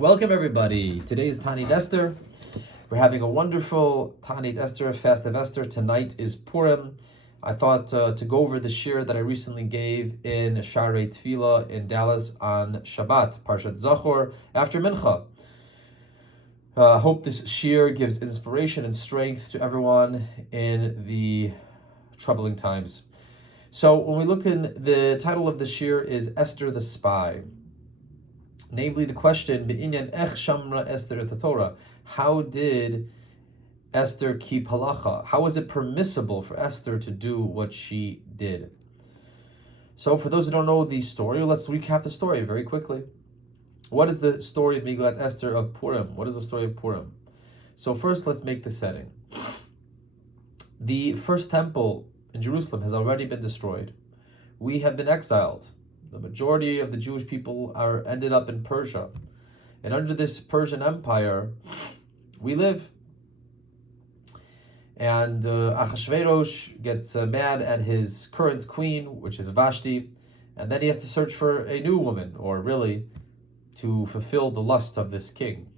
Welcome everybody. Today is Tanit Esther. We're having a wonderful Tanit Esther, Fast of Esther. Tonight is Purim. I thought to go over the shir that I recently gave in Sharei Tefillah in Dallas on Shabbat, Parshat Zachor, after Mincha. Hope this shir gives inspiration and strength to everyone in the troubling times. So when we look in, the title of the shir is Esther the Spy. Namely, the question, Be'inyan ech shamra Esther et Torah, how did Esther keep halacha? How was it permissible for Esther to do what she did? So for those who don't know the story, let's recap the story very quickly. What is the story of Megillat Esther of Purim? What is the story of Purim? So first, let's make the setting. The first temple in Jerusalem has already been destroyed. We have been exiled. The majority of the Jewish people are ended up in Persia. And under this Persian Empire, we live. And Achashverosh gets mad at his current queen, which is Vashti, and then he has to search for a new woman, or really, to fulfill the lust of this king.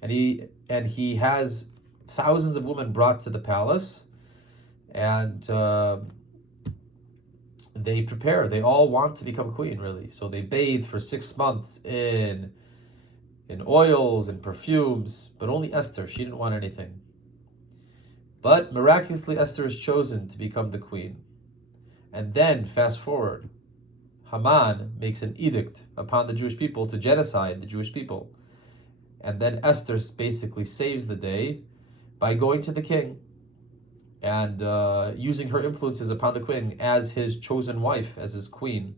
And he has thousands of women brought to the palace, and they prepare. They all want to become queen, really. So they bathe for 6 months in oils and perfumes, but only Esther, she didn't want anything. But miraculously, Esther is chosen to become the queen. And then, fast forward, Haman makes an edict upon the Jewish people to genocide the Jewish people. And then Esther basically saves the day by going to the king and using her influences upon the queen as his chosen wife, as his queen,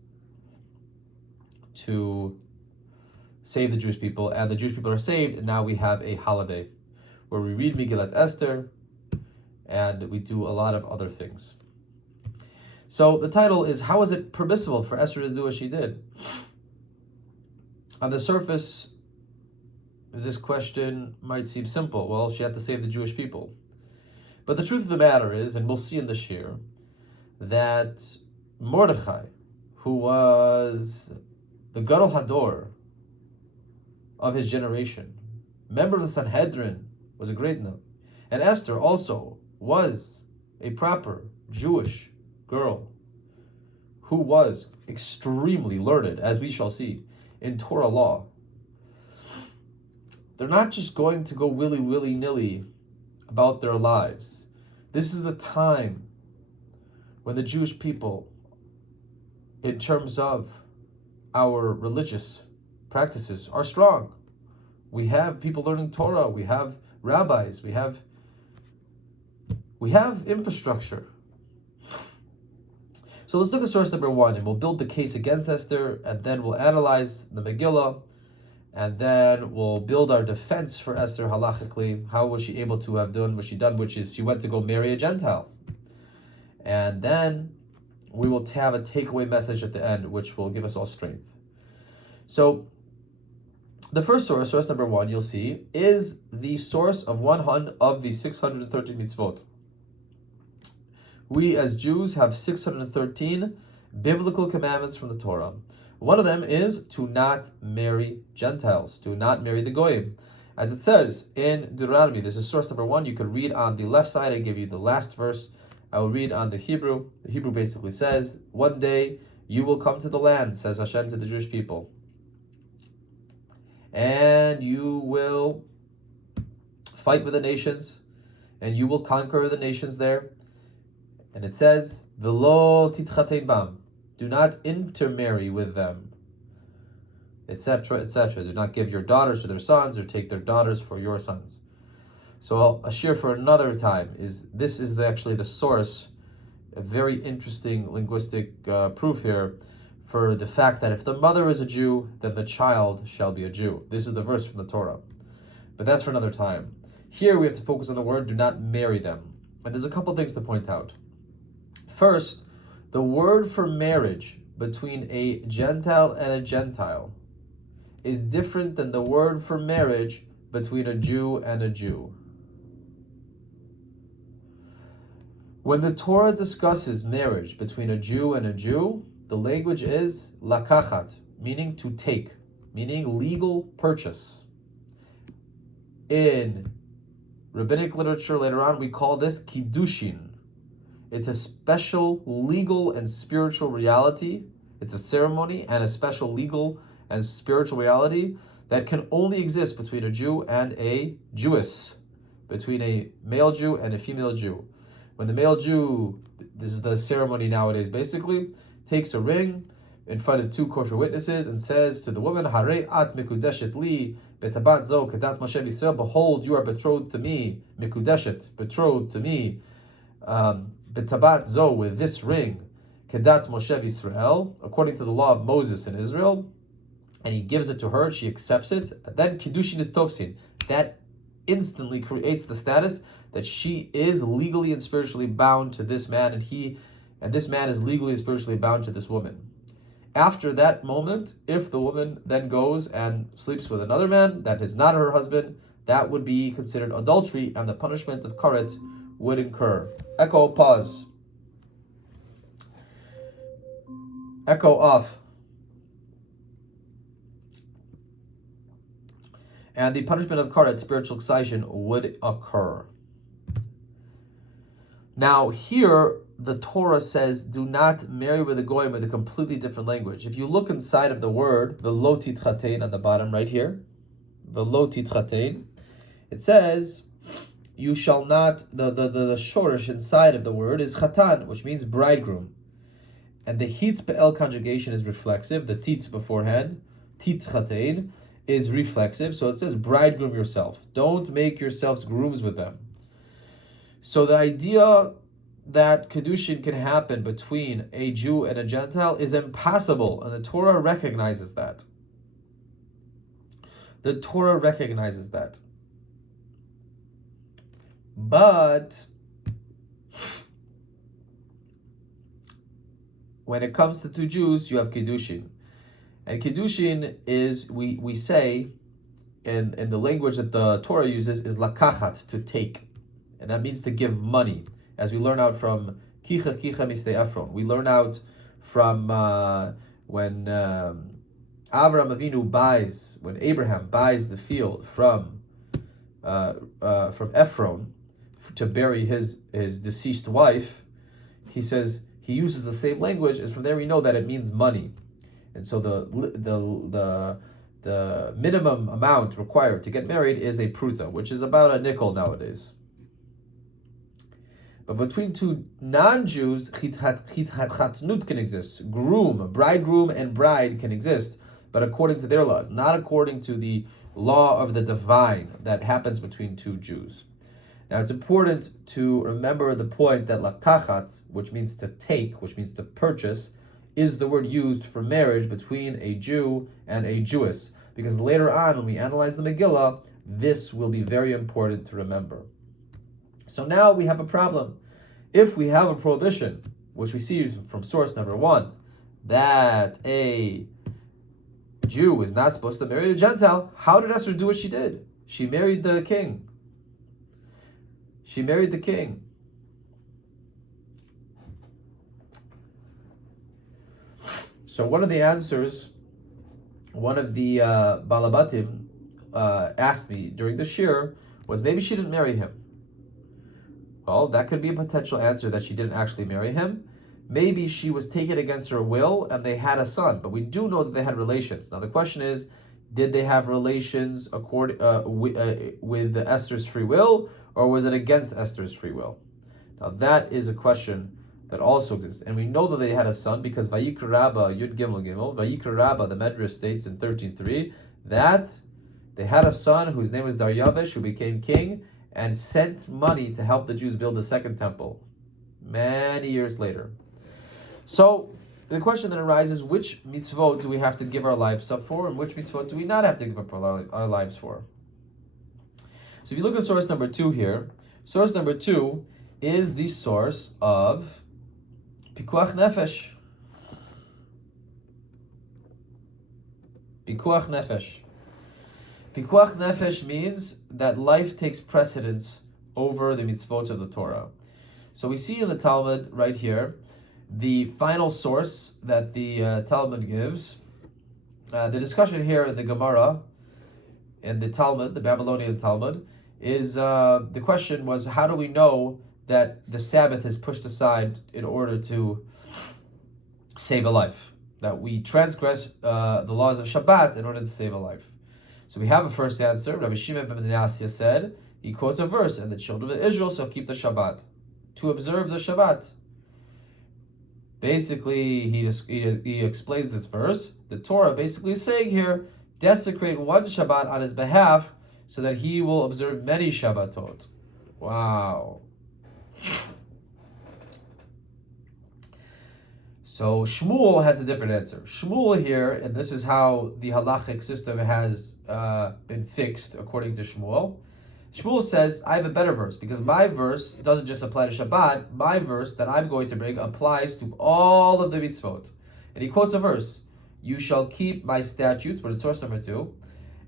to save the Jewish people. And the Jewish people are saved, and now we have a holiday where we read Megillat Esther, and we do a lot of other things. So the title is, how is it permissible for Esther to do what she did? On the surface, this question might seem simple. Well, she had to save the Jewish people. But the truth of the matter is, and we'll see in the shir, that Mordechai, who was the Gadol Hador of his generation, member of the Sanhedrin, was a great name, and Esther also was a proper Jewish girl who was extremely learned, as we shall see, in Torah law. They're not just going to go willy-nilly about their lives. This is a time when the Jewish people, in terms of our religious practices, are strong. We have people learning Torah, we have rabbis, we have infrastructure. So let's look at source number 1, and we'll build the case against Esther, and then we'll analyze the Megillah, and then we'll build our defense for Esther halachically. How was she able to have done what she done, which is she went to go marry a Gentile. And then we will have a takeaway message at the end, which will give us all strength. So the first source, source number 1, you'll see, is the source of 100 of the 613 mitzvot. We as Jews have 613 biblical commandments from the Torah. One of them is to not marry Gentiles, to not marry the Goyim. As it says in Deuteronomy, this is source number 1. You could read on the left side. I give you the last verse. I will read on the Hebrew. The Hebrew basically says, one day you will come to the land, says Hashem to the Jewish people, and you will fight with the nations, and you will conquer the nations there. And it says, V'lo titchatein bam, do not intermarry with them, etc., etc. Do not give your daughters to their sons, or take their daughters for your sons. So a shir for another time is actually the source, a very interesting linguistic proof here for the fact that if the mother is a Jew, then the child shall be a Jew. This is the verse from the Torah. But that's for another time. Here we have to focus on the word, do not marry them. And there's a couple things to point out. First, the word for marriage between a Gentile and a Gentile is different than the word for marriage between a Jew and a Jew. When the Torah discusses marriage between a Jew and a Jew, the language is lakachat, meaning to take. meaning legal purchase. In rabbinic literature later on, we call this kiddushin. It's a special legal and spiritual reality. It's a ceremony and a special legal and spiritual reality that can only exist between a Jew and a Jewess, between a male Jew and a female Jew. When the male Jew, this is the ceremony nowadays basically, takes a ring in front of two kosher witnesses and says to the woman, Hare at mikudeshet li betabat zo kedat Moshe v'Yisrael, behold, you are betrothed to me, mikudeshet, betrothed to me, betabat zo, with this ring, kedat Moshe v'Yisrael, according to the law of Moses in Israel, and he gives it to her, she accepts it, then kiddushin is tofsin. That instantly creates the status that she is legally and spiritually bound to this man, and this man is legally and spiritually bound to this woman. After that moment, if the woman then goes and sleeps with another man that is not her husband, that would be considered adultery, and the punishment of karet would incur. Echo, pause. Echo off. And the punishment of karet, spiritual excision, would occur. Now here, the Torah says, do not marry with a goyim with a completely different language. If you look inside of the word, the lo titchatein on the bottom right here, the lo titchatein, it says, you shall not, the shorish inside of the word is chatan, which means bridegroom. And the hitz be'el conjugation is reflexive, the titz beforehand, titchatein, is reflexive, so it says bridegroom yourself. Don't make yourselves grooms with them. So the idea that Kedushin can happen between a Jew and a Gentile is impossible, and the Torah recognizes that. The Torah recognizes that. But when it comes to two Jews, you have Kedushin. And Kiddushin is, we say, in the language that the Torah uses, is lakachat, to take. And that means to give money. As we learn out from Kicha Mistei Ephron. We learn out from when Avraham Avinu when Abraham buys the field from Ephron to bury his deceased wife, he says, he uses the same language, and from there we know that it means money. And so the minimum amount required to get married is a pruta, which is about a nickel nowadays. But between two non-Jews, chatnut can exist. Bridegroom and bride can exist, but according to their laws, not according to the law of the divine that happens between two Jews. Now it's important to remember the point that lakachat, which means to take, which means to purchase, is the word used for marriage between a Jew and a Jewess. Because later on, when we analyze the Megillah, this will be very important to remember. So now we have a problem. If we have a prohibition, which we see from source number 1, that a Jew is not supposed to marry a Gentile, how did Esther do what she did? She married the king. She married the king. So one of the answers, one of the Balabatim asked me during the shir was maybe she didn't marry him. Well, that could be a potential answer, that she didn't actually marry him. Maybe she was taken against her will and they had a son, but we do know that they had relations. Now the question is, did they have relations with Esther's free will, or was it against Esther's free will? Now that is a question that also exists. And we know that they had a son because Vayikra Rabbah, Yud Gimel Gimel, Vayikra Rabbah, the Medrash states in 13.3, that they had a son whose name was Daryavish, who became king and sent money to help the Jews build the second temple many years later. So the question that arises, which mitzvot do we have to give our lives up for, and which mitzvot do we not have to give up our lives for? So if you look at source number 2 here, source number 2 is the source of Pikuach Nefesh. Pikuach Nefesh. Pikuach Nefesh means that life takes precedence over the mitzvot of the Torah. So we see in the Talmud right here, the final source that the Talmud gives The discussion here in the Gemara, in the Talmud, the Babylonian Talmud, is the question was, how do we know that the Sabbath is pushed aside in order to save a life? That we transgress the laws of Shabbat in order to save a life. So we have a first answer. Rabbi Shimon ben Yasya said, he quotes a verse, and the children of Israel shall keep the Shabbat, to observe the Shabbat. Basically, he explains this verse. The Torah basically is saying here, desecrate one Shabbat on his behalf so that he will observe many Shabbatot. Wow. So Shmuel has a different answer. Shmuel here, and this is how the halachic system has been fixed according to Shmuel. Shmuel says, I have a better verse, because my verse doesn't just apply to Shabbat. My verse that I'm going to bring applies to all of the mitzvot. And he quotes a verse, you shall keep my statutes, but it's source number 2,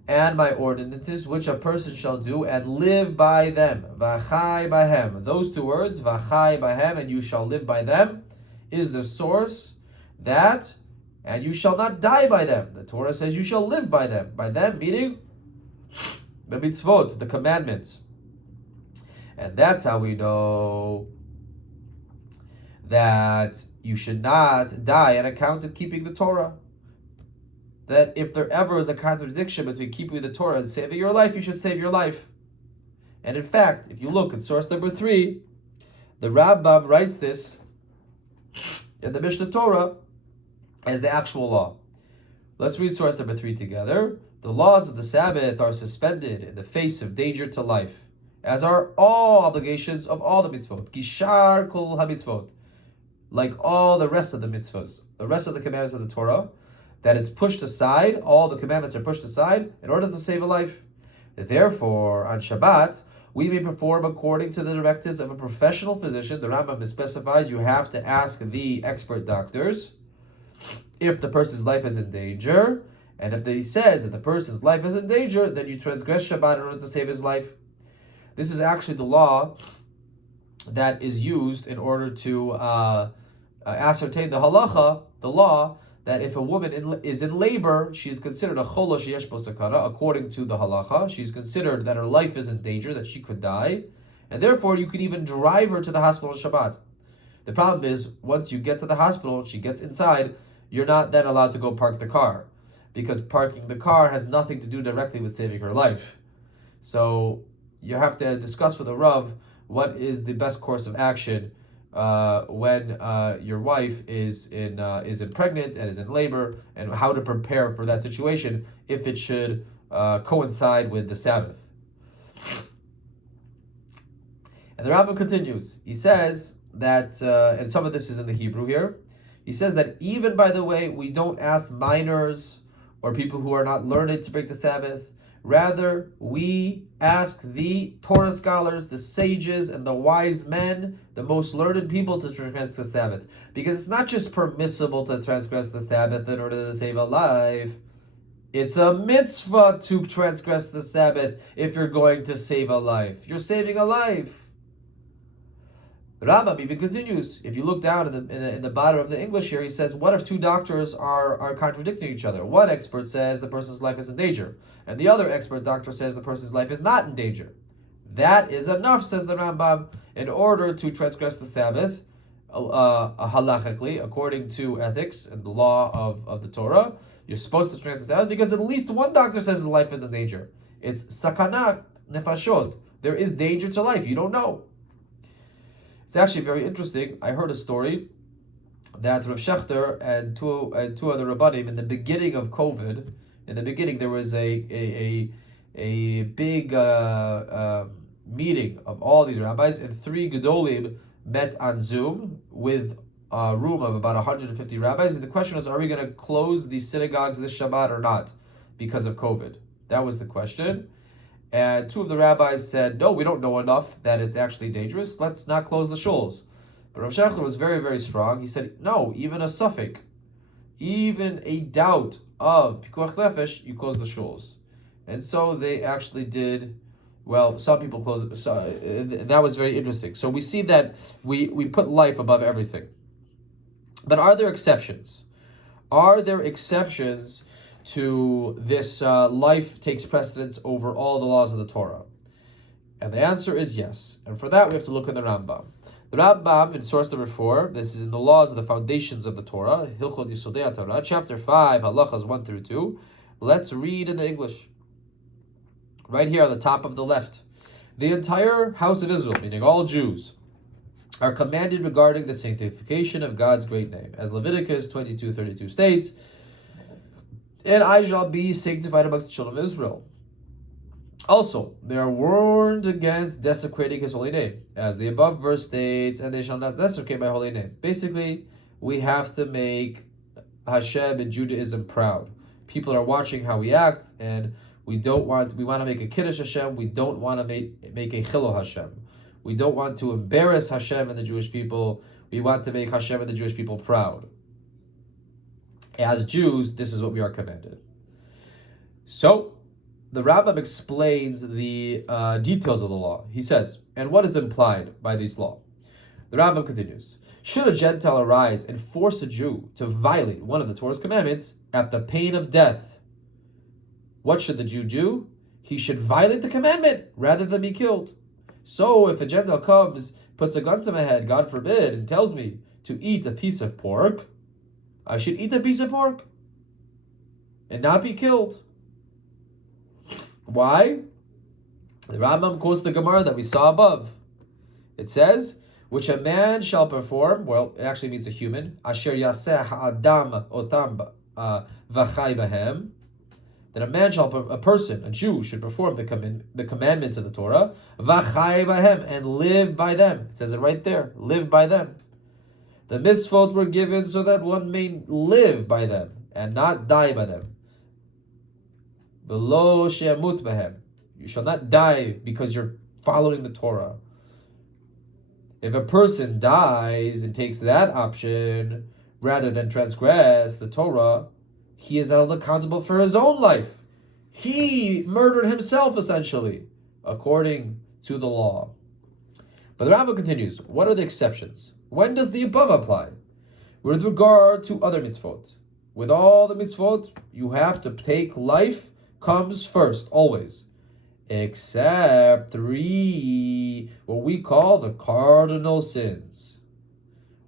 and my ordinances, which a person shall do, and live by them. V'chai bahem. Those 2 words, v'chai bahem, and you shall live by them, is the source that, and you shall not die by them. The Torah says you shall live by them. By them meaning the mitzvot, the commandments. And that's how we know that you should not die on account of keeping the Torah. That if there ever is a contradiction between keeping the Torah and saving your life, you should save your life. And in fact, if you look at source number 3, the Rambam writes this in the Mishnah Torah as the actual law. Let's read source number 3 together. The laws of the Sabbath are suspended in the face of danger to life, as are all obligations of all the mitzvot. Gishar kol ha-mitzvot. Like all the rest of the mitzvahs, the rest of the commandments of the Torah, that it's pushed aside, all the commandments are pushed aside in order to save a life. Therefore, on Shabbat, we may perform according to the directives of a professional physician. The Rambam specifies you have to ask the expert doctors if the person's life is in danger. And if he says that the person's life is in danger, then you transgress Shabbat in order to save his life. This is actually the law that is used in order to ascertain the halacha, the law, that if a woman is in labor, she is considered a chola sheyesh bo sakana, according to the halacha. She's considered that her life is in danger, that she could die, and therefore you could even drive her to the hospital on Shabbat. The problem is, once you get to the hospital and she gets inside, you're not then allowed to go park the car, because parking the car has nothing to do directly with saving her life. So you have to discuss with a Rav what is the best course of action when your wife is pregnant and is in labor, and how to prepare for that situation if it should coincide with the Sabbath. And the Rambam continues. He says that, and some of this is in the Hebrew here, he says that even, by the way, we don't ask minors or people who are not learned to break the Sabbath. Rather, we ask the Torah scholars, the sages, and the wise men, the most learned people, to transgress the Sabbath. Because it's not just permissible to transgress the Sabbath in order to save a life. It's a mitzvah to transgress the Sabbath if you're going to save a life. You're saving a life. Rambam even continues. If you look down in the bottom of the English here, he says, what if 2 doctors are contradicting each other? One expert says the person's life is in danger, and the other expert doctor says the person's life is not in danger. That is enough, says the Rambam, in order to transgress the Sabbath, halachically, according to ethics and the law of the Torah. You're supposed to transgress the Sabbath because at least one doctor says his life is in danger. It's sakanat nefashot. There is danger to life. You don't know. It's actually very interesting. I heard a story that Rav Shechter and two other Rabbanim, in the beginning of COVID, in the beginning there was a big meeting of all these rabbis, and 3 Gedolim met on Zoom with a room of about 150 rabbis, and the question was, are we going to close these synagogues this Shabbat or not because of COVID? That was the question. And 2 of the rabbis said, no, we don't know enough that it's actually dangerous. Let's not close the shuls. But Rav Shechter was very, very strong. He said, no, even a suffix, even a doubt of pikuach nefesh, you close the shuls. And so they actually did, well, some people closed it. So, that was very interesting. So we see that we put life above everything. But are there exceptions? Are there exceptions to this life takes precedence over all the laws of the Torah? And the answer is yes. And for that, we have to look at the Rambam. The Rambam, in source number 4, this is in the laws of the foundations of the Torah, Hilchot Yisodei Torah, chapter 5, halachas 1 through 2. Let's read in the English. Right here on the top of the left. The entire house of Israel, meaning all Jews, are commanded regarding the sanctification of God's great name. As Leviticus 22:32 states, and I shall be sanctified amongst the children of Israel. Also, they are warned against desecrating his holy name, as the above verse states, and they shall not desecrate my holy name. Basically, we have to make Hashem and Judaism proud. People are watching how we act, and we want to make a Kiddush Hashem, we don't want to make a Chilul Hashem. We don't want to embarrass Hashem and the Jewish people, we want to make Hashem and the Jewish people proud. As Jews, this is what we are commanded. So, the Rambam explains the details of the law. He says, and what is implied by this law? The Rambam continues, should a Gentile arise and force a Jew to violate one of the Torah's commandments at the pain of death, what should the Jew do? He should violate the commandment rather than be killed. So if a Gentile comes, puts a gun to my head, God forbid, and tells me to eat a piece of pork, I should eat a piece of pork and not be killed. Why? The Rambam quotes the Gemara that we saw above. It says, which a man shall perform, well, it actually means a human, asher yaseh ha'adam otam v'chai bahem, that a person, a Jew, should perform the commandments of the Torah, v'chai bahem, and live by them. It says it right there, live by them. The mitzvot were given so that one may live by them and not die by them. Below she'amut bahem. You shall not die because you're following the Torah. If a person dies and takes that option rather than transgress the Torah, he is held accountable for his own life. He murdered himself, essentially, according to the law. But the Rambam continues, what are the exceptions? When does the above apply? With regard to other mitzvot. With all the mitzvot, you have to take life comes first, always. Except 3, what we call the cardinal sins.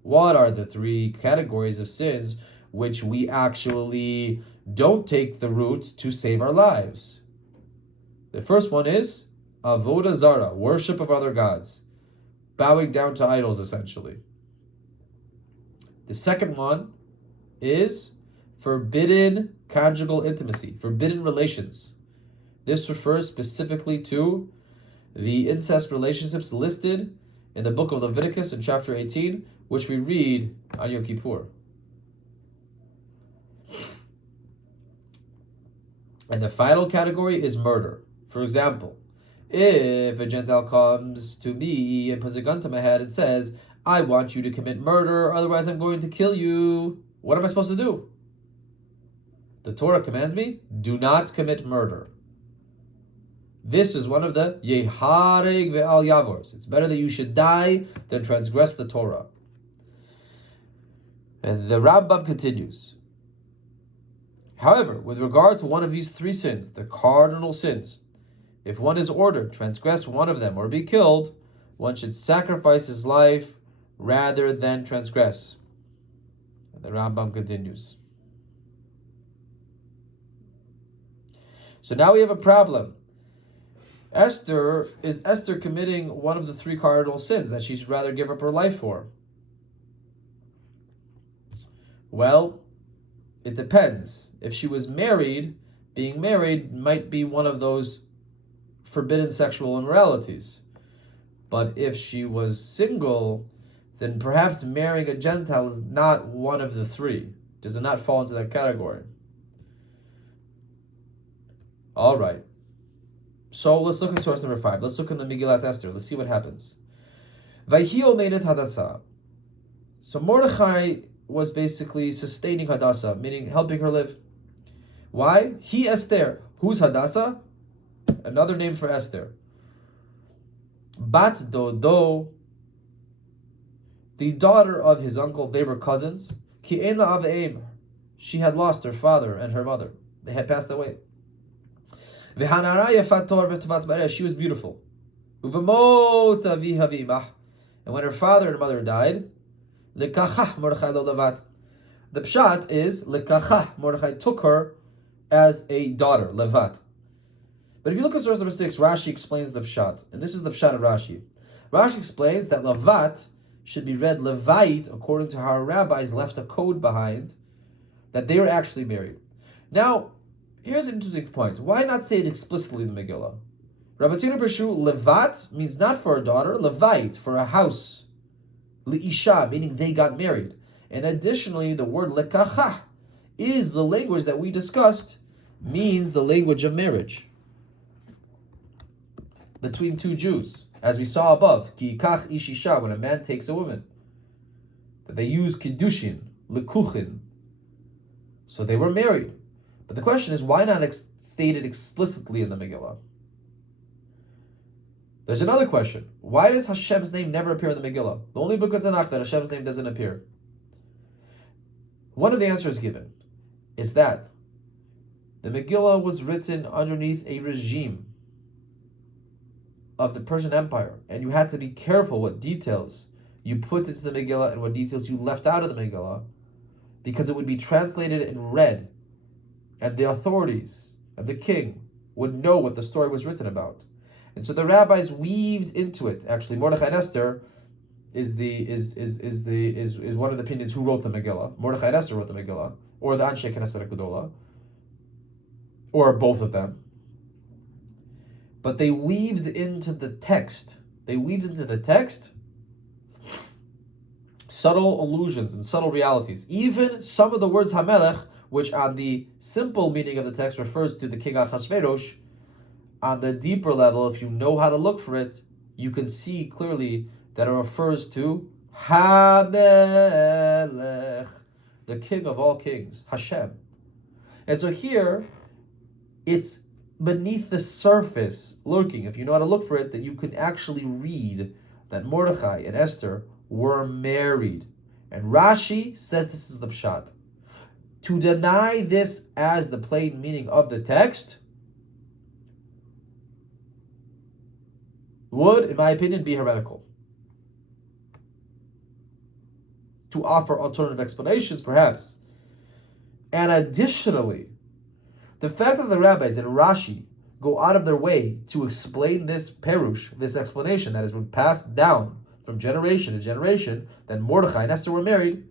What are the 3 categories of sins which we actually don't take the route to save our lives? The first one is avodah zara, worship of other gods. Bowing down to idols, essentially. The second one is forbidden conjugal intimacy, forbidden relations. This refers specifically to the incest relationships listed in the book of Leviticus in chapter 18, which we read on Yom Kippur. And the final category is murder. For example, if a Gentile comes to me and puts a gun to my head and says, I want you to commit murder, otherwise I'm going to kill you, what am I supposed to do? The Torah commands me, do not commit murder. This is one of the Yehareg ve'al Yavors. It's better that you should die than transgress the Torah. And the Rambam continues. However, with regard to one of these 3 sins, the cardinal sins, if one is ordered to transgress one of them or be killed, one should sacrifice his life rather than transgress. And the Rambam continues. So now we have a problem. Is Esther committing one of the 3 cardinal sins that she should rather give up her life for? Well, it depends. If she was married, being married might be one of those forbidden sexual immoralities. But if she was single, then perhaps marrying a Gentile is not one of the 3. Does it not fall into that category? All right. So let's look at source number 5. Let's look in the Megillat Esther. Let's see what happens. Vayhi omedet Hadassah. So Mordechai was basically sustaining Hadassah, meaning helping her live. Why? He Esther. Who's Hadassah? Another name for Esther. Bat Dodo, the daughter of his uncle. They were cousins. Ki ein la'av ve'em. She had lost her father and her mother. They had passed away. She was beautiful. And when her father and mother died, the pshat is Mordechai took her as a daughter, levat. But if you look at source number 6, Rashi explains the pshat, and this is the pshat of Rashi. Rashi explains that levat should be read levite, according to how our rabbis left a code behind, that they were actually married. Now, here's an interesting point. Why not say it explicitly in the Megillah? Rabbeinu Bershu, levat means not for a daughter, levite, for a house. Leisha, meaning they got married. And additionally, the word lekacha is the language that we discussed, means the language of marriage between two Jews, as we saw above, ki yikach ish isha, when a man takes a woman, that they use kiddushin, lekuchin, so they were married. But the question is, why not state it explicitly in the Megillah? There's another question. Why does Hashem's name never appear in the Megillah? The only book of Tanakh that Hashem's name doesn't appear. One of the answers given is that the Megillah was written underneath a regime of the Persian Empire, and you had to be careful what details you put into the Megillah and what details you left out of the Megillah, because it would be translated and read, and the authorities and the king would know what the story was written about. And so the rabbis weaved into it. Actually, Mordechai and Esther is one of the opinions who wrote the Megillah. Mordechai and Esther wrote the Megillah, or the Anshe Knesset HaGedolah, or both of them. But they weaved into the text. Subtle allusions and subtle realities. Even some of the words Hamelech, which on the simple meaning of the text refers to the king Achashverosh, on the deeper level, if you know how to look for it, you can see clearly that it refers to Hamelech, the king of all kings, Hashem. And so here, it's beneath the surface, lurking, if you know how to look for it, that you can actually read that Mordechai and Esther were married. And Rashi says this is the pshat. To deny this as the plain meaning of the text would, in my opinion, be heretical. To offer alternative explanations, perhaps. And additionally, the fact that the rabbis and Rashi go out of their way to explain this perush, this explanation that has been passed down from generation to generation, that Mordechai and Esther were married,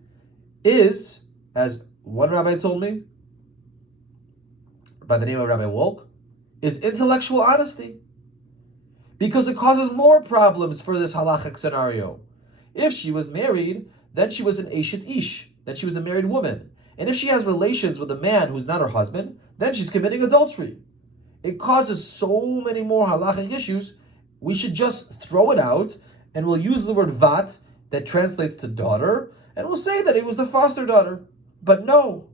is, as one rabbi told me, by the name of Rabbi Wolk, is intellectual honesty. Because it causes more problems for this halachic scenario. If she was married, then she was an Eshet Ish, then she was a married woman. And if she has relations with a man who's not her husband, then she's committing adultery. It causes so many more halachic issues. We should just throw it out, and we'll use the word vat, that translates to daughter, and we'll say that it was the foster daughter. But no,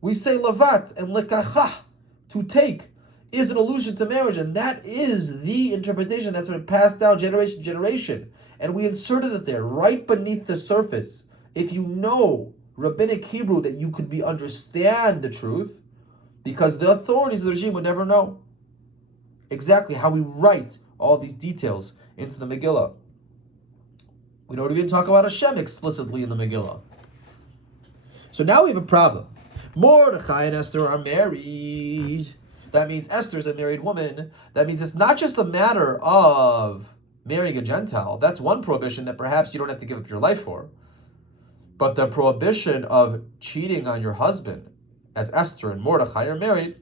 we say lavat and lekacha, to take, is an allusion to marriage, and that is the interpretation that's been passed down generation to generation. And we inserted it there, right beneath the surface. If you know rabbinic Hebrew, that you could understand the truth, because the authorities of the regime would never know exactly how we write all these details into the Megillah. We don't even talk about Hashem explicitly in the Megillah. So now we have a problem. Mordechai and Esther are married. That means Esther is a married woman. That means it's not just a matter of marrying a Gentile. That's one prohibition that perhaps you don't have to give up your life for. But the prohibition of cheating on your husband, as Esther and Mordechai are married,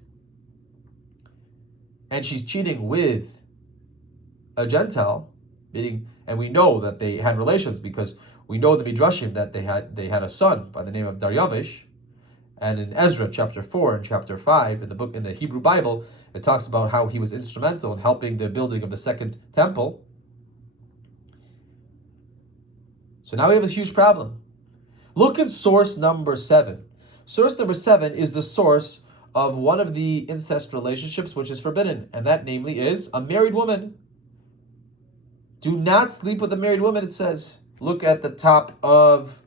and she's cheating with a Gentile, meaning, and we know that they had relations because we know the Midrashim that they had a son by the name of Daryavish, and in Ezra chapter 4 and chapter 5 in the Hebrew Bible, it talks about how he was instrumental in helping the building of the second temple. So now we have a huge problem. Look at source number 7. Source number 7 is the source of one of the incest relationships which is forbidden, and that namely is a married woman. Do not sleep with a married woman, it says. Look at the top of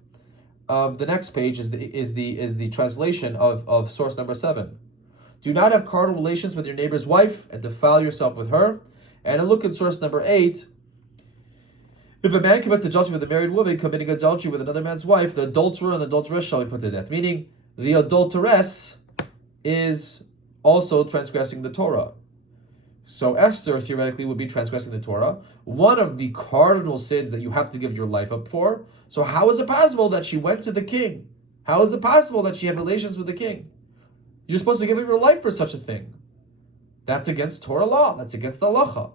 the next page is the translation of source number 7. Do not have carnal relations with your neighbor's wife and defile yourself with her. And look at source number 8. If a man commits adultery with a married woman, committing adultery with another man's wife, the adulterer and the adulteress shall be put to death. Meaning, the adulteress is also transgressing the Torah. So Esther theoretically would be transgressing the Torah, one of the cardinal sins that you have to give your life up for. So how is it possible that she went to the king? How is it possible that she had relations with the king? You're supposed to give up your life for such a thing. That's against Torah law. That's against the halacha.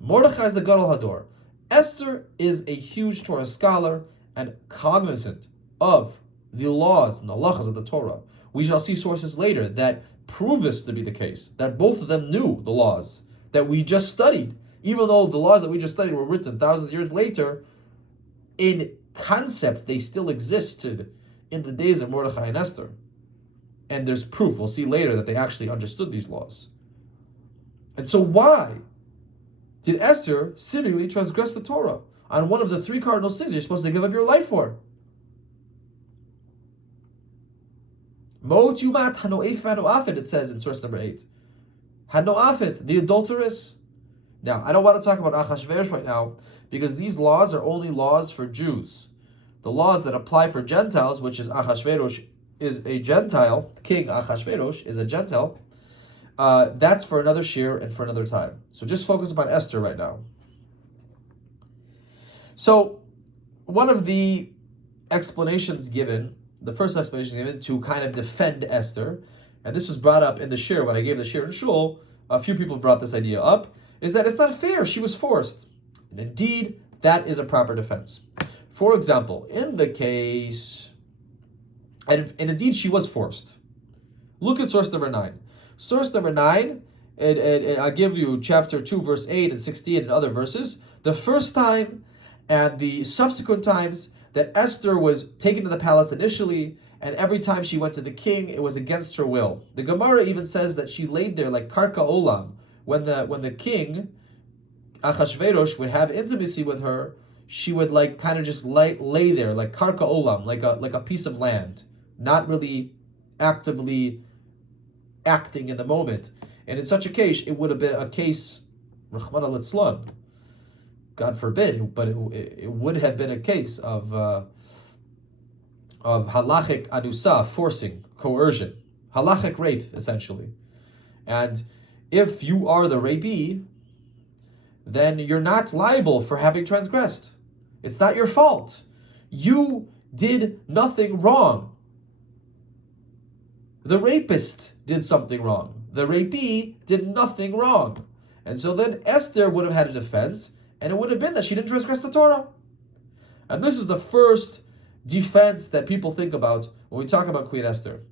Mordechai is the Gadol Hador. Esther is a huge Torah scholar and cognizant of the laws and the halachas of the Torah. We shall see sources later that prove this to be the case, that both of them knew the laws that we just studied. Even though the laws that we just studied were written thousands of years later, in concept, they still existed in the days of Mordechai and Esther. And there's proof, we'll see later, that they actually understood these laws. And so why did Esther seemingly transgress the Torah on one of the 3 cardinal sins you're supposed to give up your life for? Mot yumat hano'ef hano'afet, it says in source number 8. Hano'afet, the adulteress. Now, I don't want to talk about Achashverosh right now, because these laws are only laws for Jews. The laws that apply for Gentiles, which is Achashverosh is a Gentile, King Achashverosh is a Gentile, that's for another shir and for another time. So just focus upon Esther right now. So one of the explanations given, the first explanation given to kind of defend Esther, and this was brought up in the shir when I gave the shir in shul, a few people brought this idea up, is that it's not fair, she was forced. And indeed, that is a proper defense. For example, in the case, and indeed she was forced. Look at source number 9. Source number 9, I'll give you chapter 2, verse 8 and 16 and other verses. The first time and the subsequent times that Esther was taken to the palace initially, and every time she went to the king, it was against her will. The Gemara even says that she laid there like karka olam. When the king, Achashverosh, would have intimacy with her, she would like kind of just lay there like karka olam, like a piece of land, not really actively acting in the moment. And in such a case, it would have been a case, Rachmana litzlan, God forbid, but it would have been a case of halachic anusa, forcing, coercion, halachic rape, essentially. And if you are the rapee, then you're not liable for having transgressed. It's not your fault. You did nothing wrong. The rapist did something wrong. The rapee did nothing wrong. And so then Esther would have had a defense, and it would have been that she didn't transgress the Torah. And this is the first defense that people think about when we talk about Queen Esther.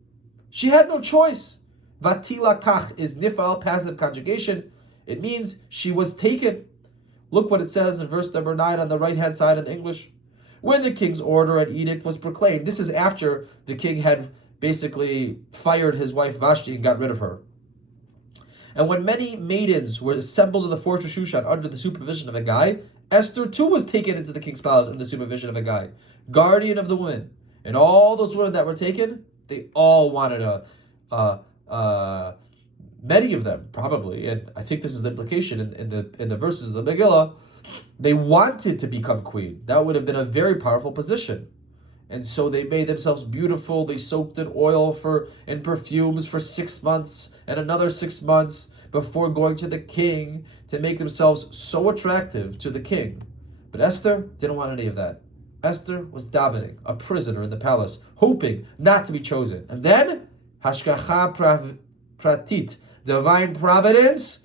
She had no choice. Vatila kach is nifal, passive conjugation. It means she was taken. Look what it says in verse number 9 on the right-hand side in English. When the king's order and edict was proclaimed. This is after the king had basically fired his wife Vashti and got rid of her. And when many maidens were assembled in the fortress Shushan under the supervision of a guy, Esther too was taken into the king's palace under the supervision of a guy, guardian of the women. And all those women that were taken, they all wanted many of them probably, and I think this is the implication in the verses of the Megillah, they wanted to become queen. That would have been a very powerful position. And so they made themselves beautiful. They soaked in oil in perfumes for 6 months and another 6 months before going to the king to make themselves so attractive to the king. But Esther didn't want any of that. Esther was davening, a prisoner in the palace, hoping not to be chosen. And then, hashgacha pratit, divine providence,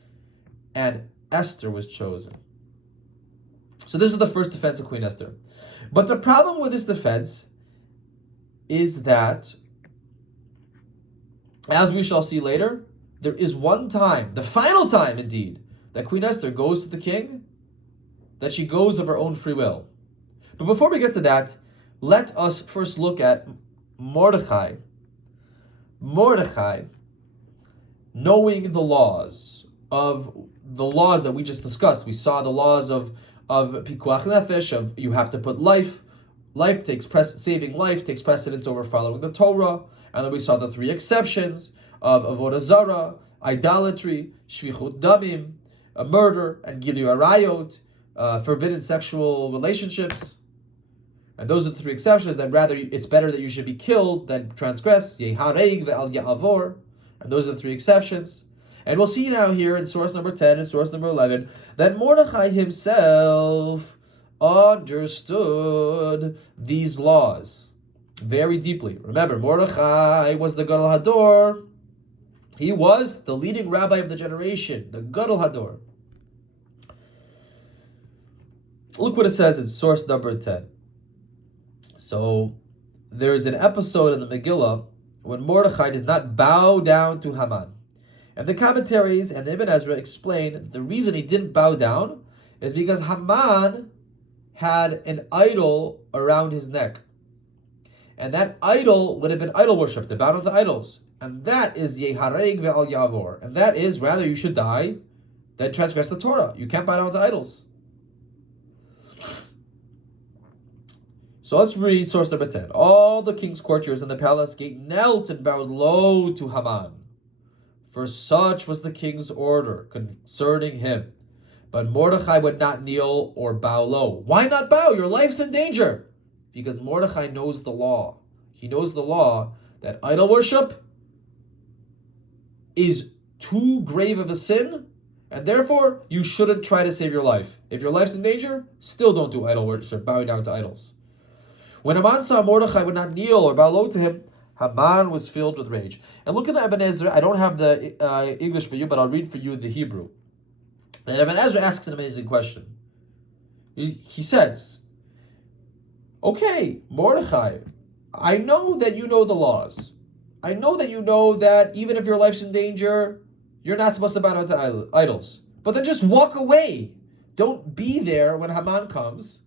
and Esther was chosen. So this is the first defense of Queen Esther. But the problem with this defense is that, as we shall see later, there is one time, the final time indeed, that Queen Esther goes to the king, that she goes of her own free will. But before we get to that, let us first look at Mordechai. Mordechai, knowing the laws that we just discussed. We saw the laws of pikuach nefesh, of you have to put saving life takes precedence over following the Torah, and then we saw the 3 exceptions of avodah zarah, idolatry, shvichut damim, murder, and gilui arayot, forbidden sexual relationships. And those are the three exceptions, that rather it's better that you should be killed than transgress, yehareg ve'al ya'avor. And those are the three exceptions. And we'll see now here in source number 10 and source number 11 that Mordechai himself understood these laws very deeply. Remember, Mordechai was the Gadol Hador. He was the leading rabbi of the generation, the Gadol Hador. Look what it says in source number 10. So, there is an episode in the Megillah when Mordechai does not bow down to Haman. And the commentaries and Ibn Ezra explain the reason he didn't bow down is because Haman had an idol around his neck. And that idol would have been idol worship, to bow down to idols. And that is Yehareg ve'al Yavor. And that is, rather you should die than transgress the Torah. You can't bow down to idols. So let's read source number 10. All the king's courtiers in the palace gate knelt and bowed low to Haman, for such was the king's order concerning him. But Mordechai would not kneel or bow low. Why not bow? Your life's in danger. Because Mordechai knows the law. He knows the law that idol worship is too grave of a sin, and therefore you shouldn't try to save your life. If your life's in danger, still don't do idol worship, bowing down to idols. When Haman saw Mordechai would not kneel or bow low to him, Haman was filled with rage. And look at the Ibn Ezra. I don't have the English for you, but I'll read for you the Hebrew. And Ibn Ezra asks an amazing question. He says, okay, Mordechai, I know that you know the laws. I know that you know that even if your life's in danger, you're not supposed to bow down to idols. But then just walk away. Don't be there when Haman comes.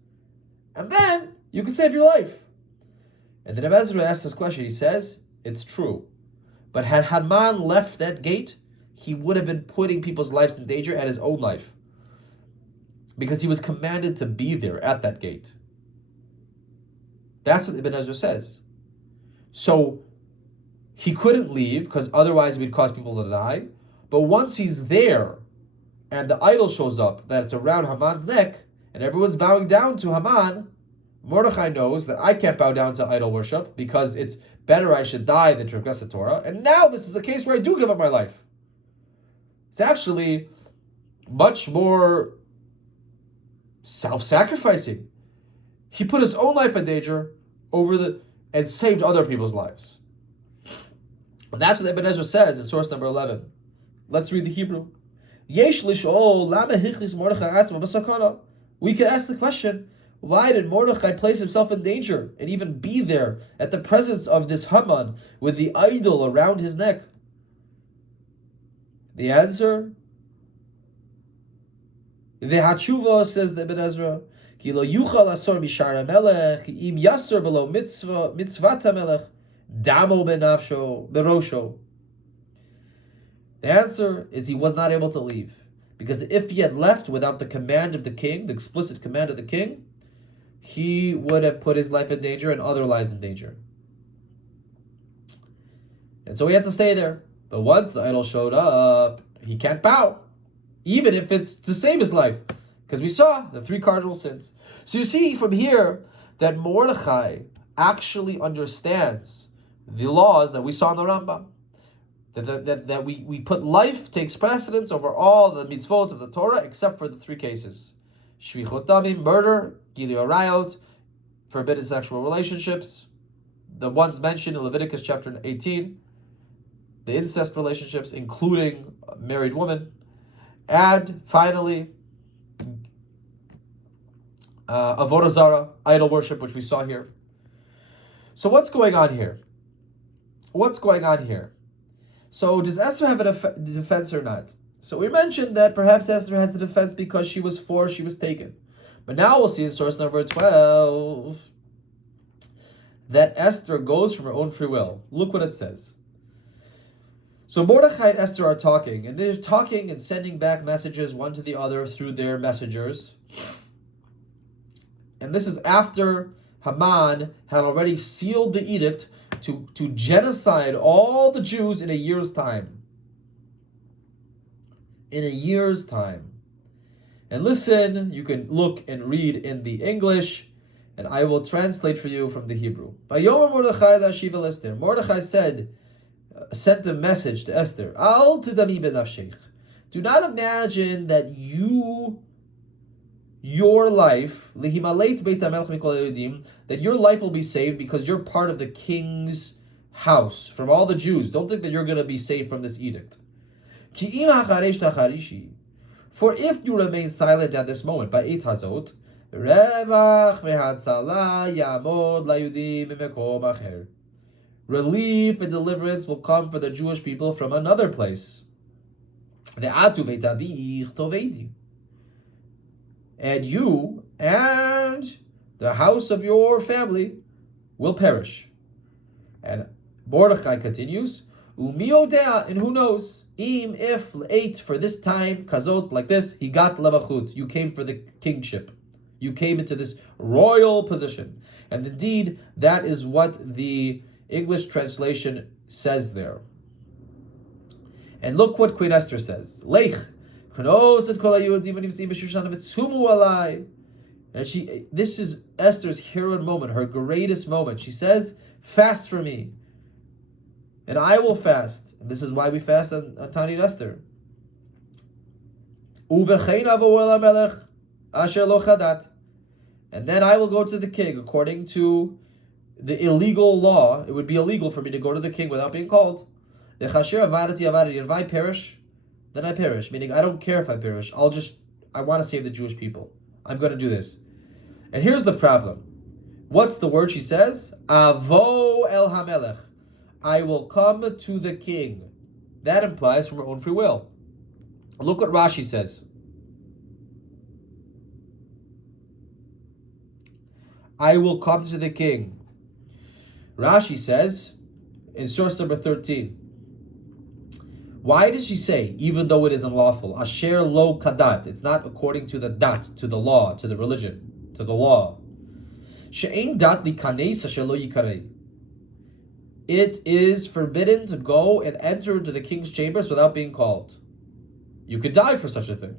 And then you can save your life. And then Ibn Ezra asks this question. He says, it's true. But had Haman left that gate, he would have been putting people's lives in danger and his own life. Because he was commanded to be there at that gate. That's what Ibn Ezra says. So, he couldn't leave because otherwise we'd cause people to die. But once he's there and the idol shows up that's around Haman's neck and everyone's bowing down to Haman, Mordechai knows that I can't bow down to idol worship because it's better I should die than transgress the Torah. And now this is a case where I do give up my life. It's actually much more self-sacrificing. He put his own life in danger and saved other people's lives. And that's what Ibn Ezra says in source number 11. Let's read the Hebrew. We could ask the question, why did Mordechai place himself in danger and even be there at the presence of this Haman with the idol around his neck? The answer, V'hatshuva, says the Ibn Ezra, Ki lo yuchal asor mishar hamelech, im yasor below mitzvat hamelech, damo benafsho, berosho. The answer is he was not able to leave. Because if he had left without the command of the king, the explicit command of the king, he would have put his life in danger and other lives in danger. And so he had to stay there. But once the idol showed up, he can't bow, even if it's to save his life. Because we saw the three cardinal sins. So you see from here that Mordechai actually understands the laws that we saw in the Rambam. That we put life takes precedence over all the mitzvot of the Torah except for the three cases. Shvichut damim, murder, gilui arayot, forbidden sexual relationships, the ones mentioned in Leviticus chapter 18, the incest relationships, including a married woman, and finally, avodah zarah, idol worship, which we saw here. So what's going on here? What's going on here? So does Esther have a defense or not? So we mentioned that perhaps Esther has a defense because she was forced, she was taken. But now we'll see in source number 12 that Esther goes from her own free will. Look what it says. So Mordechai and Esther are talking, and they're talking and sending back messages one to the other through their messengers. And this is after Haman had already sealed the edict to genocide all the Jews in a year's time. In a year's time. And listen, you can look and read in the English, and I will translate for you from the Hebrew. Mordechai sent a message to Esther. Al tidami benafshech. Do not imagine that your life, that your life will be saved because you're part of the king's house from all the Jews. Don't think that you're going to be saved from this edict. For if you remain silent at this moment, by eight hazot, relief and deliverance will come for the Jewish people from another place. And you and the house of your family will perish. And Mordechai continues, and who knows, if late for this time, kazot, like this, he got levachut, you came for the kingship. You came into this royal position. And indeed, that is what the English translation says there. And look what Queen Esther says. Lech, and this is Esther's hero moment, her greatest moment. She says, fast for me, and I will fast. And this is why we fast on Tanit Esther. And then I will go to the king. According to the illegal law, it would be illegal for me to go to the king without being called. If I perish, then I perish. Meaning, I don't care if I perish. I want to save the Jewish people. I'm going to do this. And here's the problem. What's the word she says? Avo el hamelech. I will come to the king. That implies from her own free will. Look what Rashi says. I will come to the king. Rashi says, in source number 13, why does she say, even though it is unlawful, asher lo kadat, it's not according to the dat, to the law, to the religion, to the law. She'ein dat li kanes asher lo yikarei. It is forbidden to go and enter into the king's chambers without being called. You could die for such a thing.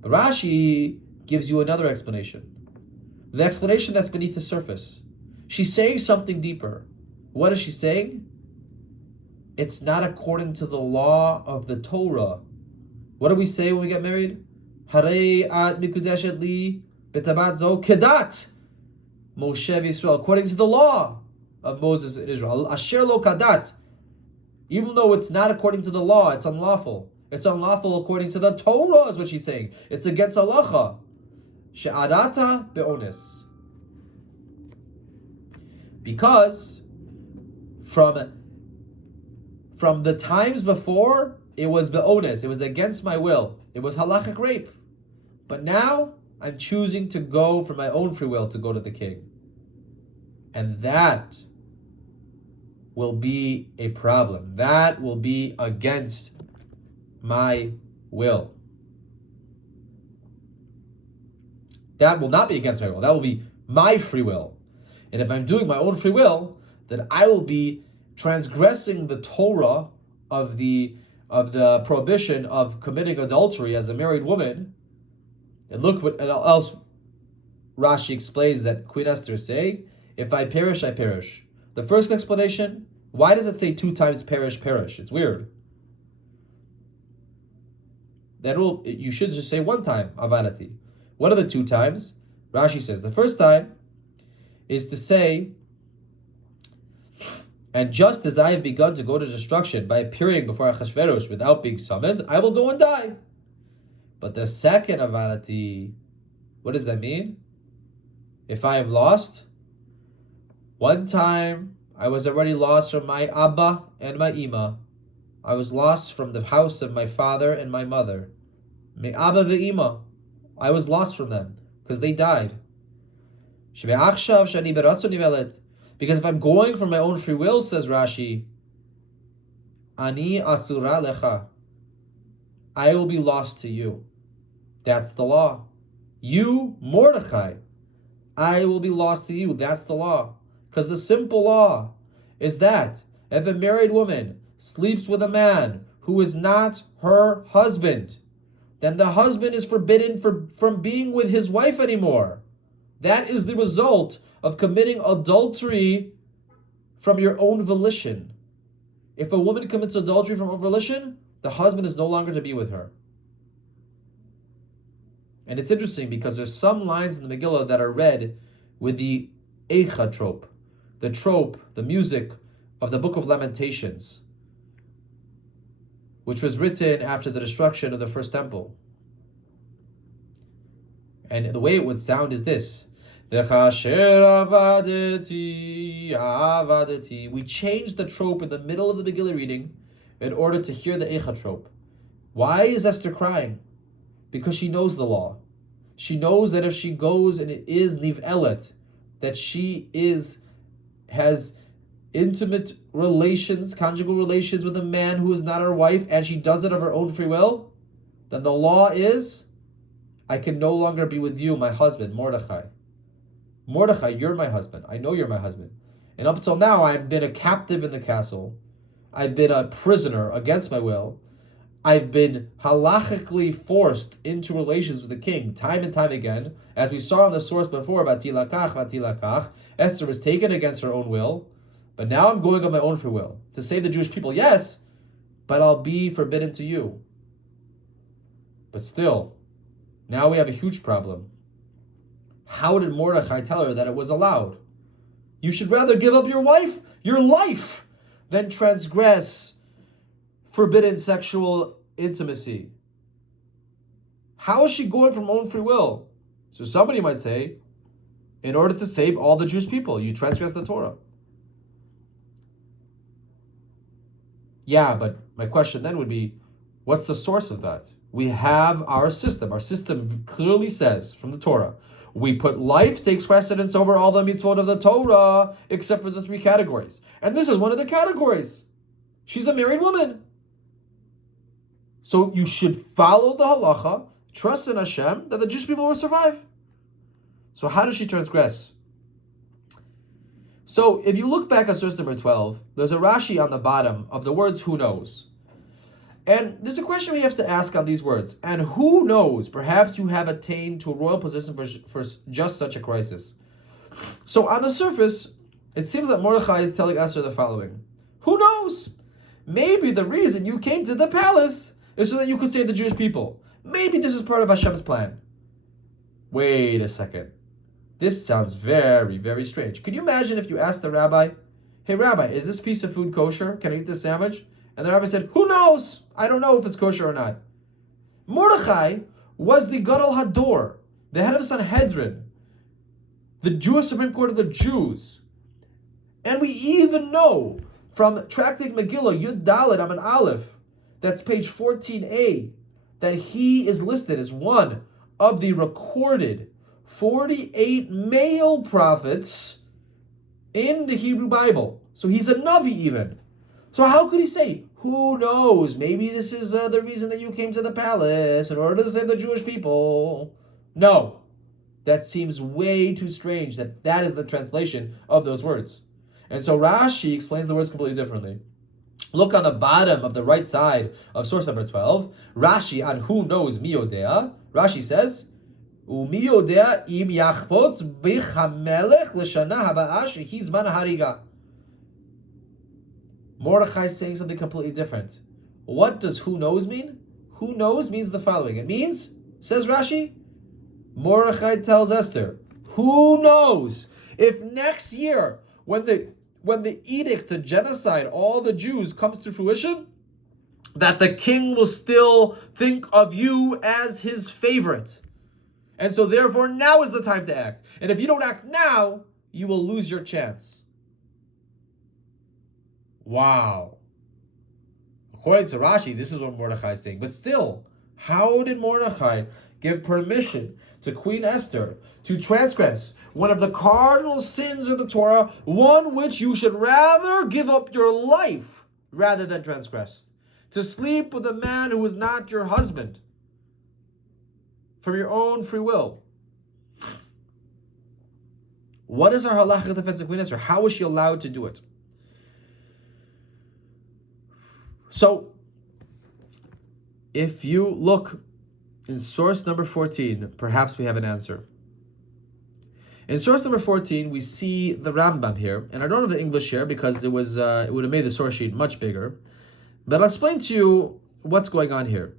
But Rashi gives you another explanation. The explanation that's beneath the surface. She's saying something deeper. What is she saying? It's not according to the law of the Torah. What do we say when we get married? Harei at mikudeshet li betabat zo kedat Moshe Yisrael. According to the law of Moses in Israel. Asher lo kadat. Even though it's not according to the law, it's unlawful. It's unlawful according to the Torah, is what she's saying. It's against halacha. She'adata be'onis. Because from the times before, it was be'onis. It was against my will. It was halachic rape. But now, I'm choosing to go for my own free will to go to the king. And that will be a problem. That will be against my will. That will not be against my will. That will be my free will. And if I'm doing my own free will, then I will be transgressing the Torah of the prohibition of committing adultery as a married woman. And look what else Rashi explains that Queen Esther is saying. If I perish, I perish. The first explanation, why does it say 2 times perish, perish? It's weird. Then you should just say 1 time, avarati. What are the 2 times? Rashi says, the first time is to say, and just as I have begun to go to destruction by appearing before Achashverosh without being summoned, I will go and die. But the second avarati, what does that mean? If I am lost, 1 time I was already lost from my Abba and my Ima. I was lost from the house of my father and my mother. Me Abba ve'Ima. I was lost from them because they died. Because if I'm going from my own free will, says Rashi, Ani asura lecha, I will be lost to you. That's the law. You, Mordechai, I will be lost to you. That's the law. Because the simple law is that if a married woman sleeps with a man who is not her husband, then the husband is forbidden from being with his wife anymore. That is the result of committing adultery from your own volition. If a woman commits adultery from her own volition, the husband is no longer to be with her. And it's interesting because there's some lines in the Megillah that are read with the Eicha trope, the music of the Book of Lamentations, which was written after the destruction of the first temple. And the way it would sound is this. We changed the trope in the middle of the Megillah reading in order to hear the Eicha trope. Why is Esther crying? Because she knows the law. She knows that if she goes and it is niv'elet, that she has intimate relations, conjugal relations with a man who is not her wife, and she does it of her own free will, then the law is, I can no longer be with you, my husband, Mordechai. Mordechai, you're my husband. I know you're my husband. And up until now, I've been a captive in the castle. I've been a prisoner against my will. I've been halachically forced into relations with the king time and time again. As we saw in the source before, Vatilakach, Esther was taken against her own will. But now I'm going on my own free will. To save the Jewish people, yes, but I'll be forbidden to you. But still, now we have a huge problem. How did Mordechai tell her that it was allowed? You should rather give up your wife, your life, than transgress forbidden sexual intimacy. How is she going from own free will? So somebody might say, in order to save all the Jewish people, you transgress the Torah. Yeah, but my question then would be, what's the source of that? We have our system. Our system clearly says from the Torah, we put life takes precedence over all the mitzvot of the Torah, except for the 3 categories. And this is one of the categories. She's a married woman. So you should follow the halacha, trust in Hashem, that the Jewish people will survive. So how does she transgress? So if you look back at source number 12, there's a Rashi on the bottom of the words, who knows? And there's a question we have to ask on these words. And who knows, perhaps you have attained to a royal position for just such a crisis. So on the surface, it seems that Mordechai is telling Esther the following. Who knows? Maybe the reason you came to the palace is so that you could save the Jewish people. Maybe this is part of Hashem's plan. Wait a second. This sounds very, very strange. Can you imagine if you asked the rabbi, hey rabbi, is this piece of food kosher? Can I eat this sandwich? And the rabbi said, who knows? I don't know if it's kosher or not. Mordechai was the Gadol Hador, the head of Sanhedrin, the Jewish Supreme Court of the Jews. And we even know from Tractate Megillah, Yud Dalet Amen Aleph, that's page 14a, that he is listed as one of the recorded 48 male prophets in the Hebrew Bible. So he's a Navi even. So how could he say, who knows, maybe this is the reason that you came to the palace in order to save the Jewish people? No, that seems way too strange that is the translation of those words. And so Rashi explains the words completely differently. Look on the bottom of the right side of source number 12. Rashi on who knows mi yodea. Rashi says, Umi yodea im yachpotz bich hamelech l'shana haba'a shehi zman hariga. Mordechai is saying something completely different. What does who knows mean? Who knows means the following. It means, says Rashi, Mordechai tells Esther, who knows if next year, when the edict to genocide all the Jews comes to fruition, that the king will still think of you as his favorite. And so therefore now is the time to act. And if you don't act now, you will lose your chance. Wow. According to Rashi, this is what Mordechai is saying. But still, how did Mordechai give permission to Queen Esther to transgress one of the cardinal sins of the Torah, one which you should rather give up your life rather than transgress? To sleep with a man who is not your husband from your own free will. What is our halachic defense of Queen Esther? How is she allowed to do it? So, if you look in source number 14, perhaps we have an answer. In source number 14, we see the Rambam here, and I don't have the English here because it would have made the source sheet much bigger. But I'll explain to you what's going on here.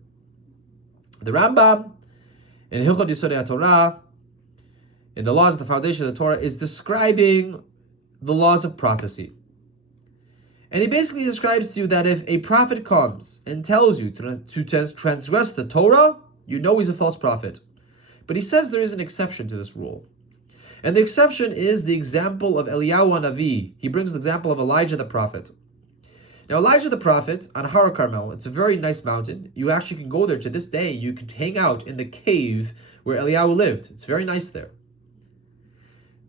The Rambam in Hilchot Yesodei HaTorah, in the laws of the foundation of the Torah, is describing the laws of prophecy. And he basically describes to you that if a prophet comes and tells you to transgress the Torah, you know he's a false prophet. But he says there is an exception to this rule. And the exception is the example of Eliyahu Hanavi. He brings the example of Elijah the prophet. Now, Elijah the prophet on Har Carmel, it's a very nice mountain. You actually can go there to this day. You can hang out in the cave where Eliyahu lived. It's very nice there.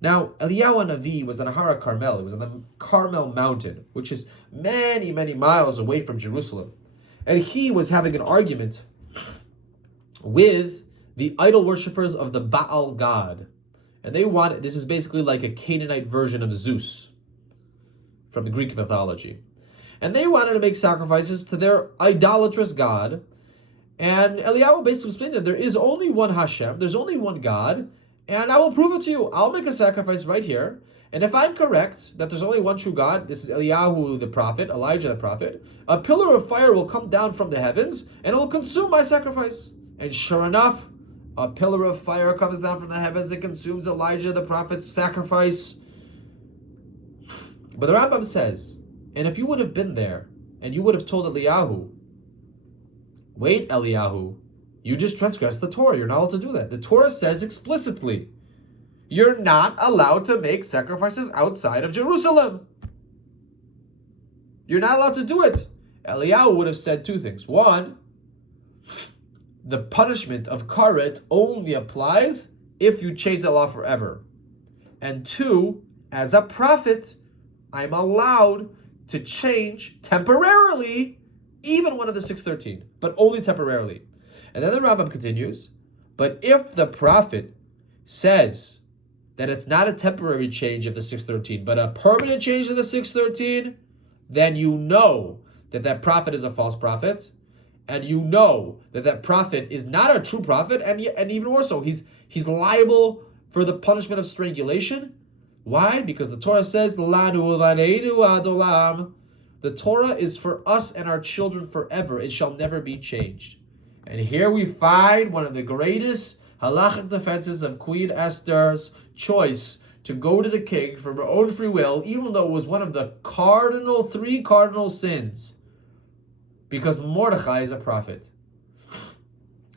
Now, Eliyahu Hanavi was on Har Carmel. It was on the Carmel mountain, which is many, many miles away from Jerusalem. And he was having an argument with the idol worshippers of the Baal god. And they wanted, this is basically like a Canaanite version of Zeus from the Greek mythology. And they wanted to make sacrifices to their idolatrous god. And Eliyahu basically explained that there is only one Hashem, there's only one God, and I will prove it to you. I'll make a sacrifice right here. And if I'm correct that there's only one true God, this is Eliyahu the prophet, Elijah the prophet, a pillar of fire will come down from the heavens and it will consume my sacrifice. And sure enough, a pillar of fire comes down from the heavens and consumes Elijah the prophet's sacrifice. But the Rambam says, and if you would have been there and you would have told Eliyahu, wait, Eliyahu, you just transgressed the Torah. You're not allowed to do that. The Torah says explicitly, you're not allowed to make sacrifices outside of Jerusalem. You're not allowed to do it. Eliyahu would have said two things. One, the punishment of karet only applies if you change the law forever. And two, as a prophet, I'm allowed to change temporarily even one of the 613, but only temporarily. And then the Rambam continues, but if the prophet says that it's not a temporary change of the 613, but a permanent change of the 613, then you know that that prophet is a false prophet, and you know that that prophet is not a true prophet, and even more so, he's liable for the punishment of strangulation. Why? Because the Torah says, Lanu v'aneinu ad olam. The Torah is for us and our children forever. It shall never be changed. And here we find one of the greatest halachic defenses of Queen Esther's choice to go to the king from her own free will, even though it was one of the three cardinal sins. Because Mordechai is a prophet.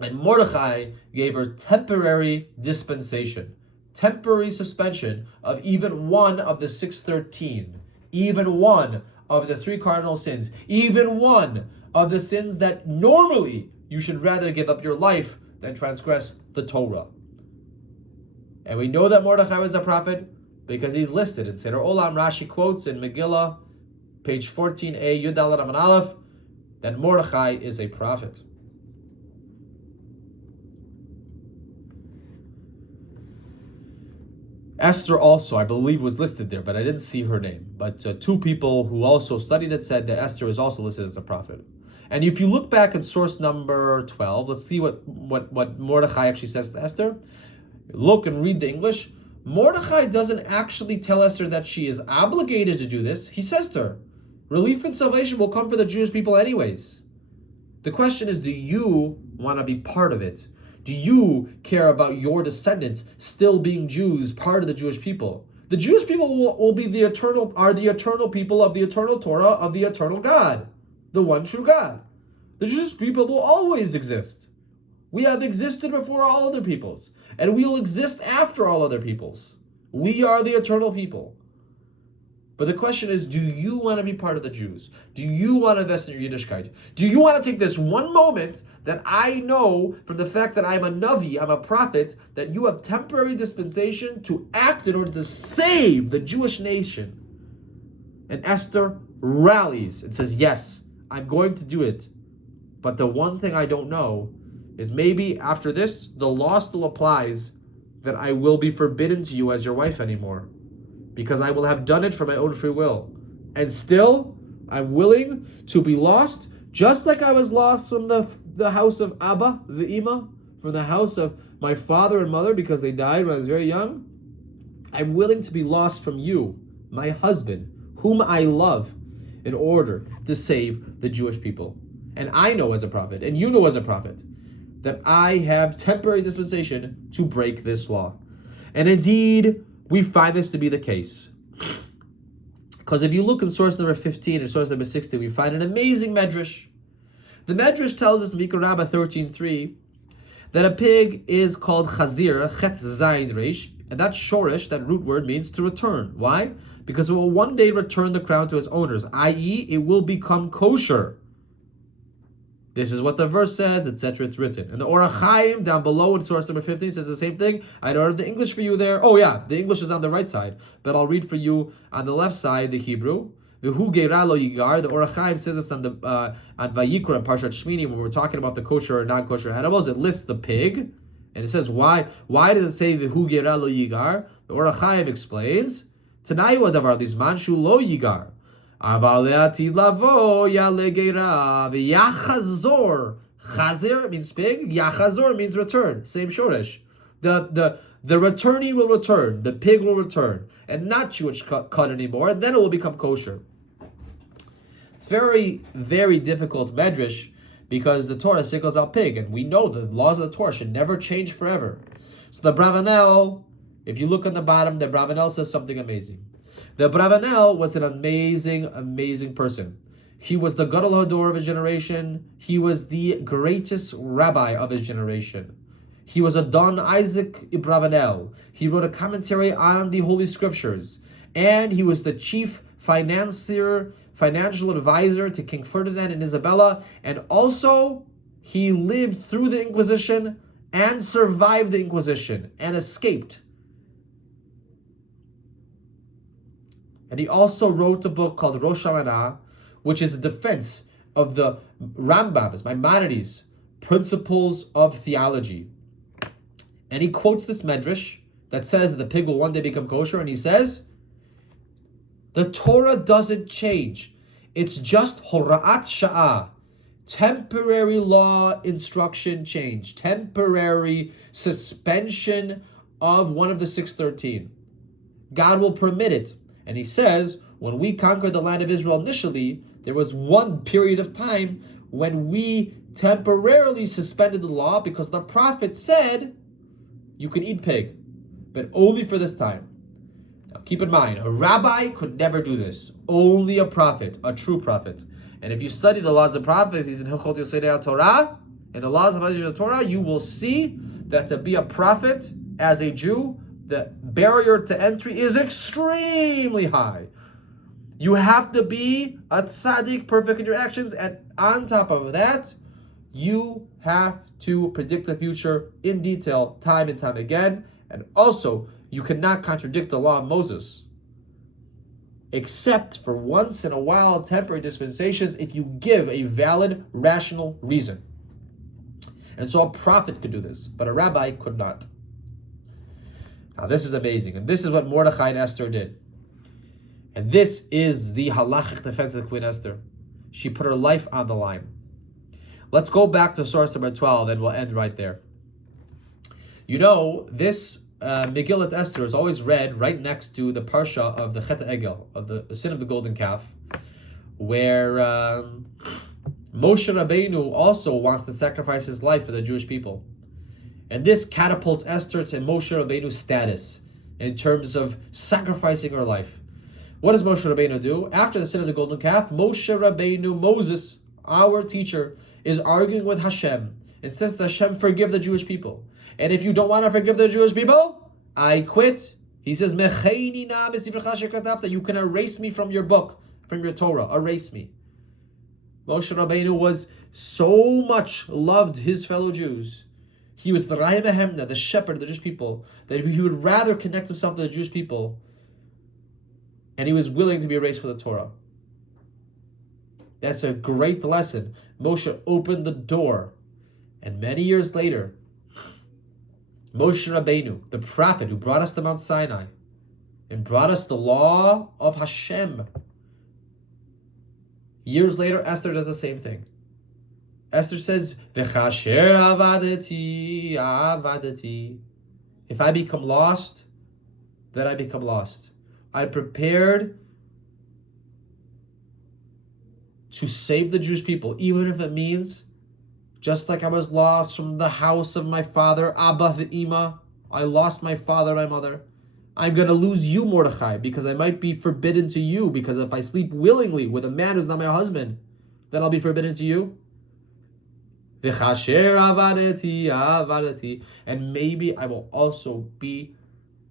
And Mordechai gave her temporary dispensation, temporary suspension of even one of the 613, even one of the three cardinal sins, even one of the sins that normally you should rather give up your life than transgress the Torah. And we know that Mordechai was a prophet because he's listed in Seder Olam. Rashi quotes in Megillah, page 14a, Yud Daled Amud Aleph, that Mordechai is a prophet. Esther also, I believe, was listed there, but I didn't see her name. But two people who also studied it said that Esther is also listed as a prophet. And if you look back at source number 12, let's see what Mordechai actually says to Esther. Look and read the English. Mordechai doesn't actually tell Esther that she is obligated to do this. He says to her, relief and salvation will come for the Jewish people anyways. The question is, do you want to be part of it? Do you care about your descendants still being Jews, part of the Jewish people? The Jewish people will be the eternal people of the eternal Torah of the eternal God, the one true God. The Jewish people will always exist. We have existed before all other peoples, and we will exist after all other peoples. We are the eternal people. But the question is, do you want to be part of the Jews? Do you want to invest in your Yiddishkeit? Do you want to take this one moment that I know from the fact that I'm a Navi, I'm a prophet, that you have temporary dispensation to act in order to save the Jewish nation? And Esther rallies and says, yes, I'm going to do it. But the one thing I don't know is maybe after this, the law still applies that I will be forbidden to you as your wife anymore, because I will have done it for my own free will. And still, I'm willing to be lost Just like I was lost from the house of Abba, the Ima, from the house of my father and mother because they died when I was very young, I'm willing to be lost from you, my husband, whom I love, in order to save the Jewish people. And I know as a prophet, and you know as a prophet, that I have temporary dispensation to break this law. And indeed, we find this to be the case. Because if you look in source number 15 and source number 16, we find an amazing medrash. The medrash tells us in Mikra Rabbah 13:3 that a pig is called chazir, chet zayin reish, and that shorish, that root word, means to return. Why? Because it will one day return the crown to its owners, i.e., it will become kosher. This is what the verse says, etc. It's written. And the Or HaChaim down below in source number 15 says the same thing. I don't have the English for you there. Oh yeah, the English is on the right side, but I'll read for you on the left side the Hebrew. V'hu geira lo yigar. The Or HaChaim says this on Vayikra and Parshat Shmini when we're talking about the kosher or non-kosher animals. It lists the pig, and it says why. Why does it say v'hu geira lo yigar? The Or HaChaim explains Tanai wa davar lizman shu lo yigar. Avaleati lavo yalegera v'yachazor. Chazir means pig. Yachazor means return. Same shoresh. The returnee will return. The pig will return, and not Jewish cut anymore. And then it will become kosher. It's very, very difficult medrash because the Torah singles out pig, and we know the laws of the Torah should never change forever. So the Bravanel, if you look on the bottom, the Bravanel says something amazing. The Bravanel was an amazing, amazing person. He was the Gadol Hador of his generation. He was the greatest rabbi of his generation. He was a Don Isaac Bravanel. He wrote a commentary on the Holy Scriptures. And he was the chief financial advisor to King Ferdinand and Isabella. And also, he lived through the Inquisition and survived the Inquisition and escaped. And he also wrote a book called Rosh Hashanah, which is a defense of the Rambam's, Maimonides' principles of theology. And he quotes this medrash that says that the pig will one day become kosher, and he says, the Torah doesn't change. It's just hora'at sha'ah, temporary law instruction change, temporary suspension of one of the 613. God will permit it. And he says, when we conquered the land of Israel initially, there was one period of time when we temporarily suspended the law because the prophet said, you can eat pig, but only for this time. Now keep in mind, a rabbi could never do this. Only a prophet, a true prophet. And if you study the laws of prophecies in Hilchot Yosei Torah, in the laws of the Torah, you will see that to be a prophet as a Jew, the barrier to entry is extremely high. You have to be a tzaddik, perfect in your actions, and on top of that, you have to predict the future in detail, time and time again. And also, you cannot contradict the law of Moses, except for once in a while temporary dispensations if you give a valid, rational reason. And so a prophet could do this, but a rabbi could not. Now this is amazing, and this is what Mordechai and Esther did. And this is the halachic defense of Queen Esther. She put her life on the line. Let's go back to source number 12, and we'll end right there. You know, this Megillat Esther is always read right next to the Parsha of the Chet Egel, of the sin of the golden calf, where Moshe Rabbeinu also wants to sacrifice his life for the Jewish people. And this catapults Esther to Moshe Rabbeinu's status in terms of sacrificing her life. What does Moshe Rabbeinu do? After the sin of the golden calf, Moshe Rabbeinu, Moses, our teacher, is arguing with Hashem and says to Hashem, forgive the Jewish people. And if you don't want to forgive the Jewish people, I quit. He says, that you can erase me from your book, from your Torah. Erase me. Moshe Rabbeinu was so much loved his fellow Jews. He was the Rahim Hemna, the shepherd of the Jewish people, that he would rather connect himself to the Jewish people, and he was willing to be erased from the Torah. That's a great lesson. Moshe opened the door, and many years later, Moshe Rabbeinu, the prophet who brought us to Mount Sinai, and brought us the law of Hashem. Years later, Esther does the same thing. Esther says, "V'chasher avadati. If I become lost, then I become lost. I'm prepared to save the Jewish people, even if it means, just like I was lost from the house of my father, Abba ve'ima, I lost my father and my mother. I'm going to lose you, Mordechai, because I might be forbidden to you, because if I sleep willingly with a man who's not my husband, then I'll be forbidden to you. V'chasher avadati. And maybe I will also be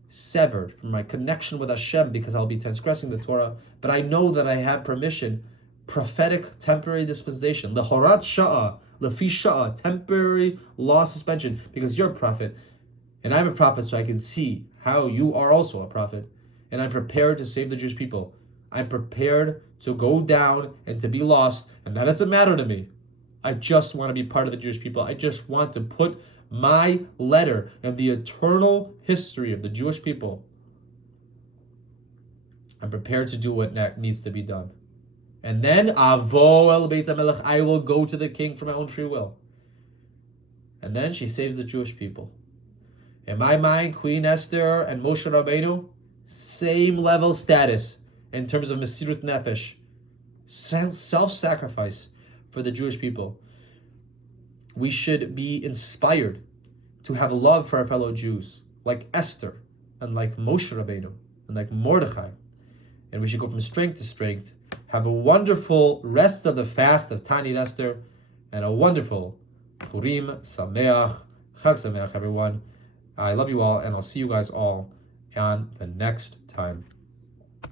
severed from my connection with Hashem because I'll be transgressing the Torah. But I know that I have permission, prophetic temporary dispensation, lehorat sha'a, lefi sha'a, temporary law suspension, because you're a prophet and I'm a prophet, so I can see how you are also a prophet. And I'm prepared to save the Jewish people. I'm prepared to go down and to be lost, and that doesn't matter to me. I just want to be part of the Jewish people. I just want to put my letter in the eternal history of the Jewish people. I'm prepared to do what needs to be done. And then, Avo el Beit HaMelech, I will go to the king for my own free will. And then she saves the Jewish people. In my mind, Queen Esther and Moshe Rabbeinu, same level status in terms of Mesirut Nefesh, self-sacrifice for the Jewish people. We should be inspired to have love for our fellow Jews, like Esther, and like Moshe Rabbeinu, and like Mordechai. And we should go from strength to strength. Have a wonderful rest of the fast of Tanit Esther, and a wonderful Purim Sameach, Chag Sameach, everyone. I love you all, and I'll see you guys all on the next time.